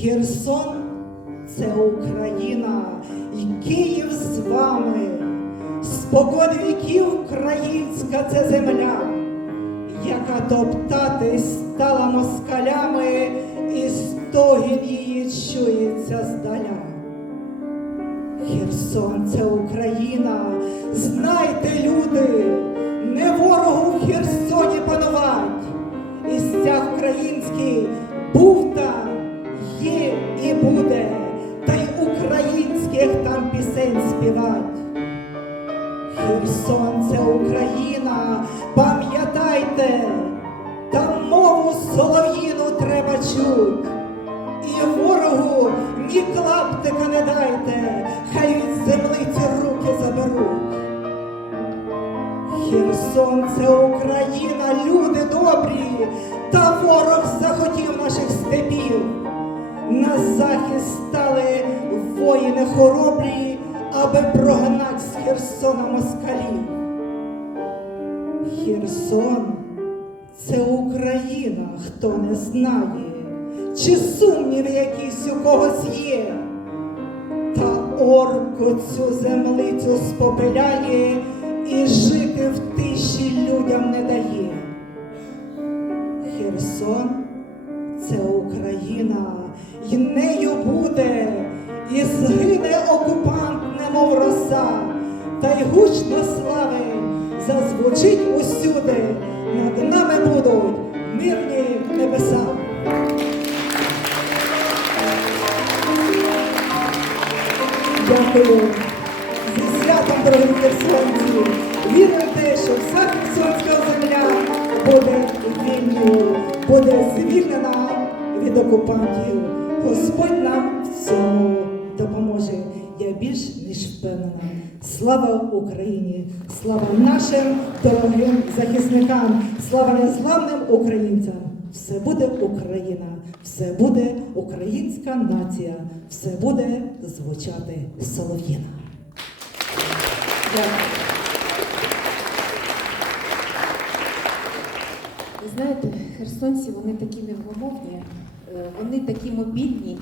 Херсон це Україна, і Київ з вами. Спокон віків українська це земля, яка топтати стала москалями, і стогін її чується здаля. Херсон це Україна, знайте, люди, не ворогу в Херсоні панувать. І стяг український був Херсон це Україна, пам'ятайте, там мову солов'їну треба чуть. І ворогу ні клаптика не дайте, хай від землі ці руки заберуть. Херсон це Україна, люди добрі, та ворог захотів наших степів. На захист стали воїни хоробрі, аби прогнать з Херсона москалів. Херсон це Україна, хто не знає, чи сумніви якісь у когось є. Та орку цю землицю спопиляє і жити в тиші людям не дає. Херсон це Україна, і нею буде, роса, та й гучно слави зазвучить усюди, над нами будуть мирні небеса. Дякую. Зі святом, дорогі херсонці. Вірю в те, що вся херсонська земля буде вільною, буде звільнена від окупантів. Господь нам в впевнена. Слава Україні! Слава нашим дорогим захисникам! Слава незламним українцям! Все буде Україна, все буде українська нація, все буде звучати солов'їна. Ви знаєте, херсонці вони такі невгомовні, е, вони такі мобільні.